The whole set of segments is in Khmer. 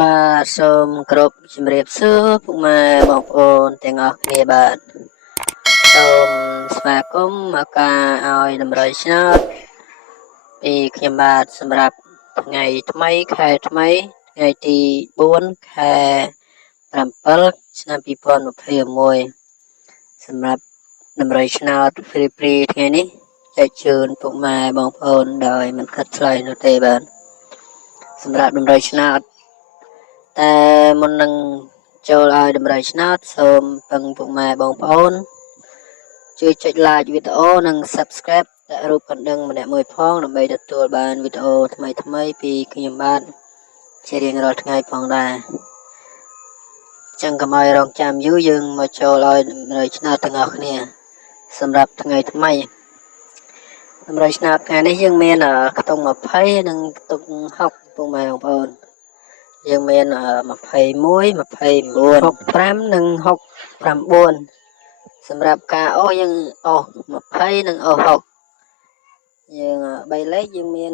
បាទសូមគោរពជំរាបសួរពុកម៉ែបងប្អូនទាំងអស់គ្នាបាទសូមស្វាគមន៍មកការឲ្យតម្រុយឆ្នោតពីខ្ញុំបាទសម្រាប់ថ្ងៃថ្មីខែថ្មីថ្ងៃទី4ខែ7ឆ្នាំ2021សម្រាប់តម្រុយឆ្នោតហ្វ្រីថ្ងៃនេះចែកជូនពុកម៉ែបងប្អូនដោយមិនខិតថ្លៃនោះទេបាទសម្រាប់តម្រុយឆ្នោតតែមុននឹងចូលឲ្យតម្រូវឆ្នោតសូមពឹងពុកម៉ែបងប្អូនជួយចុច like វីដេអូនិង subscribe ដាក់រូបកណ្ដឹងម្នាក់មួយផងដើម្បីទទួលបានវីដេអូថ្មីពីខ្ញុំបាទជារៀងរាល់ថ្ងៃផងដែរចឹងកុំឲ្យរងចាំយូរយើងមកចូលឲ្យតម្រូវឆ្នោតទាំងអស់គ្នាសម្រាប់ថ្ងៃថ្មីតម្រូវឆ្នោតថ្ងៃនេះយើងមានខ្ទង់20និងខ្ទង់60ពុកម៉ែបងប្អូនយើងមាន21 29 65និង69សម្រាប់ការអូសយើងអូស20និងអូស60យើង3លេខយើងមាន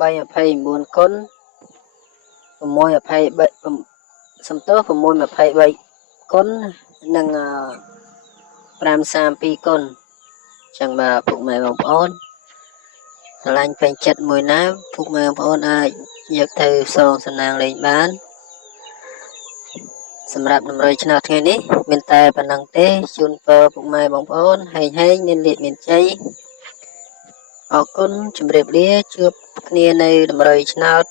329គុណ623សំទោស623គុណនិង532គុណចឹងបាទពុកម៉ែបងប្អូនឆ្លាញ់ពេញចិត្តមួយណាពុកម៉ែបងប្អូនអាចយកទៅសងសំណាងលេងបានសម្រាប់តម្រុយឆ្នោតថ្ងៃនេះមានតែប៉ុណ្្នឹងទេជូនពរពុកម៉ែបងប្អូនហែងមានលាភមានជ័យអរគុណជម្រាបលាជួបគ្នានៅតម្រុយឆ្នោត